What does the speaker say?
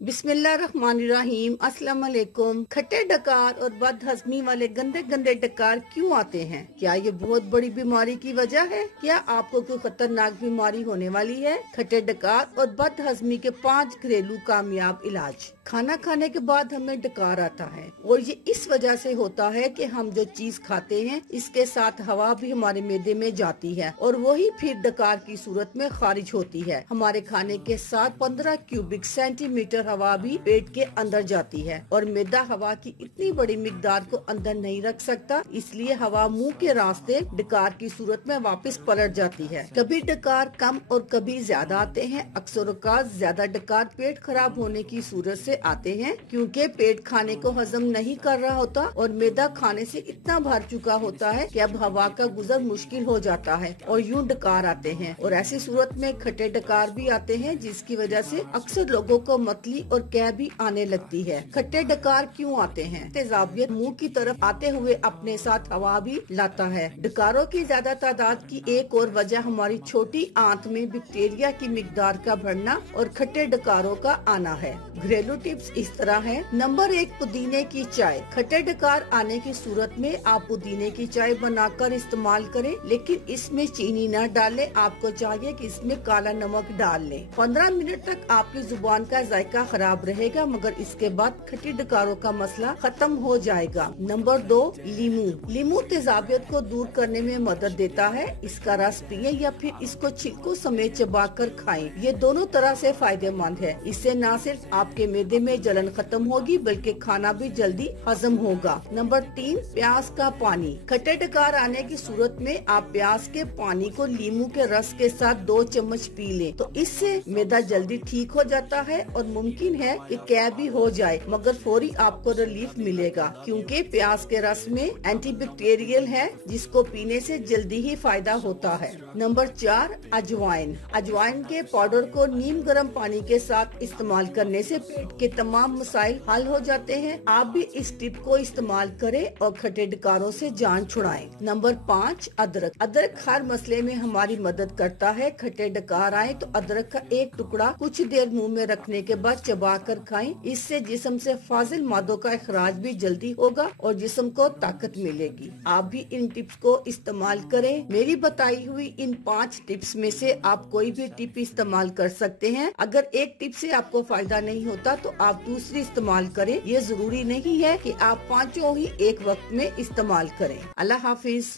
बिस्मिल्लाहिर्रहमानिर्रहीम। अस्सलाम वालेकुम। खट्टे डकार और बदहजमी वाले गंदे गंदे डकार क्यों आते हैं? क्या ये बहुत बड़ी बीमारी की वजह है? क्या आपको कोई खतरनाक बीमारी होने वाली है? खट्टे डकार और बदहजमी के 5 घरेलू कामयाब इलाज। खाना खाने के बाद हमें डकार आता है और ये इस वजह से होता है कि हम जो चीज खाते हैं इसके साथ हवा भी हमारे मैदे में जाती है और वही फिर डकार की सूरत में खारिज होती है। हमारे खाने के साथ 15 क्यूबिक सेंटीमीटर हवा भी पेट के अंदर जाती है और मैदा हवा की इतनी बड़ी मिकदार को अंदर नहीं रख सकता, इसलिए हवा मुंह के रास्ते डकार की सूरत में वापस पलट जाती है। कभी डकार कम और कभी ज्यादा आते हैं। अक्सर औकात ज्यादा डकार पेट खराब होने की सूरत से आते हैं क्योंकि पेट खाने को हजम नहीं कर रहा होता और मैदा खाने से इतना भर चुका होता है कि अब हवा का गुजर मुश्किल हो जाता है और यूं डकार आते हैं। और ऐसी सूरत में खट्टे डकार भी आते हैं जिसकी वजह से अक्सर लोगों को मतली और कै भी आने लगती है। खट्टे डकार क्यों आते हैं? तेजाबियत मुंह की तरफ आते हुए अपने साथ हवा भी लाता है। डकारों की ज्यादा तादाद की एक और वजह हमारी छोटी आंत में बैक्टीरिया की मिकदार का बढ़ना और खट्टे डकारों का आना है। घरेलू टिप्स इस तरह है। नंबर 1, पुदीने की चाय। खट्टे डकार आने की सूरत में आप पुदीने की चाय बनाकर इस्तेमाल करें, लेकिन इसमें चीनी न डालें। आपको चाहिए कि इसमें काला नमक डाल लें। 15 मिनट तक आपकी जुबान का जायका खराब रहेगा, मगर इसके बाद खट्टी डकारों का मसला खत्म हो जाएगा। नंबर 2, लीमू। लीमू तेजाबियत को दूर करने में मदद देता है। इसका रस पिए या फिर इसको छिलकों समेत चबाकर खाएं। ये दोनों तरह से फायदेमंद है। इससे न सिर्फ आपके मैदे में जलन खत्म होगी बल्कि खाना भी जल्दी हजम होगा। नंबर 3, प्याज का पानी। खट्टे डकार आने की सूरत में आप प्याज के पानी को लीमू के रस के साथ 2 चम्मच पी लें तो इससे मैदा जल्दी ठीक हो जाता है और मुमकिन है कि कै भी हो जाए, मगर फौरी आपको रिलीफ मिलेगा क्योंकि प्याज के रस में एंटीबैक्टीरियल है जिसको पीने से जल्दी ही फायदा होता है। नंबर 4, अजवाइन। अजवाइन के पाउडर को नीम गर्म पानी के साथ इस्तेमाल करने से पेट के तमाम मसाइल हल हो जाते हैं। आप भी इस टिप को इस्तेमाल करें और खट्टे डकारों से जान छुड़ाएं। नंबर 5, अदरक। अदरक हर मसले में हमारी मदद करता है। खट्टे डकार आए तो अदरक का एक टुकड़ा कुछ देर मुंह में रखने के बाद चबा कर खाएं। इससे जिस्म से फाजिल मादों का इखराज भी जल्दी होगा और जिस्म को ताकत मिलेगी। आप भी इन टिप्स को इस्तेमाल करें। मेरी बताई हुई इन 5 टिप्स में से आप कोई भी टिप इस्तेमाल कर सकते हैं। अगर एक टिप से आपको फायदा नहीं होता तो आप दूसरी इस्तेमाल करें। ये जरूरी नहीं है कि आप 5 ही एक वक्त में इस्तेमाल करें। अल्लाह हाफिज।